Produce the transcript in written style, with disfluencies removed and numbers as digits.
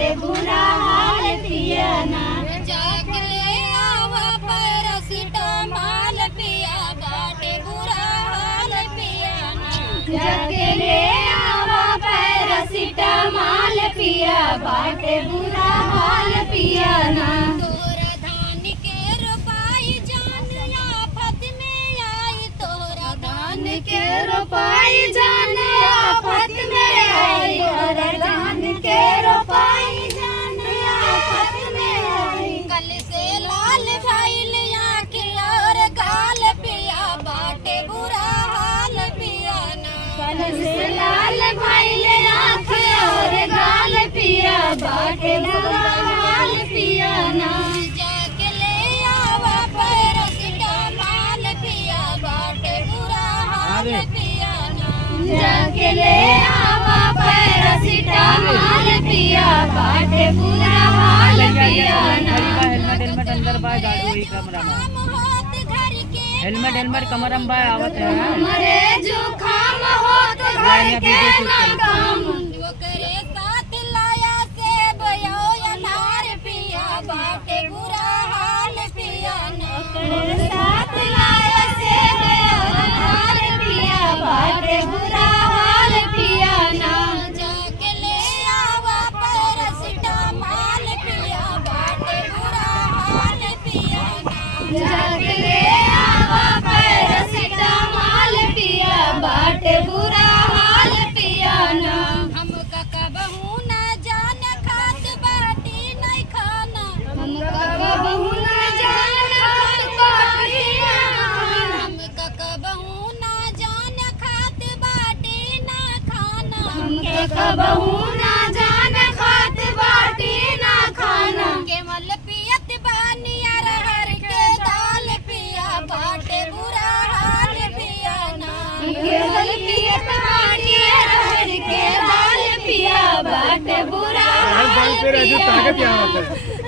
बाटे बुरा हाल पिया ना। जाके ले आवा पैरासिटामॉल पिया बाटे बुरा हाल पिया ना। जाके ले आवा पैरासिटामॉल पिया बाटे बुरा हाल पिया ना। तोरा धान के रोपाई जान आफत में आई, तोरा धान के रोपाई जान आफत में आई, और धान के रोपाई जान आफत में आई। कल से लाल भइल आँखें और गाल पिया बाटे बुरा हाल पिया ना। कल से लाल भइल आँखें और गाल पिया बाटे बुरा हाल पिया ना। जाके ले आवा पैरासिटामॉल पिया बाटे बुरा हाल पिया ना। जाके ले आवा पैरासिटामॉल पिया बाटे बुरा हाल पिया ना। हेलमेट अंदर बा गाड़ी वही कमरा में हम होत घर के हेलमेट कमरा में बा आवत है। मरे जुखाम होत घर के ना काम, ओकरे साथ लाया सेब यो अनार पिया बाटे बुरा हाल पिया ना। साथ लाया सेब अनार पिया बाटे बुरा हाल पिया ना। जाके ले आवा पैरासिटामॉल पिया बाटे बुरा हाल पिया ना। जाके ले आवा पैरासिटामॉल पिया बाटे बुरा हाल पिया ना। हमका कबहू न जान खात बाटी नहीं खाना। हमका कबहू न जान खात बाटी ना खाना। हमका कबहू न जान खात बाटी ना खाना। हमका कबहू न जान खात बाटी ना खाना। केवल पियत बानी अरहर के दाल पिया बाटे बुरा हाल पिया ना। केवल पियत बाटी अरहर के दाल पिया बाटे बुरा हाल पिया ना।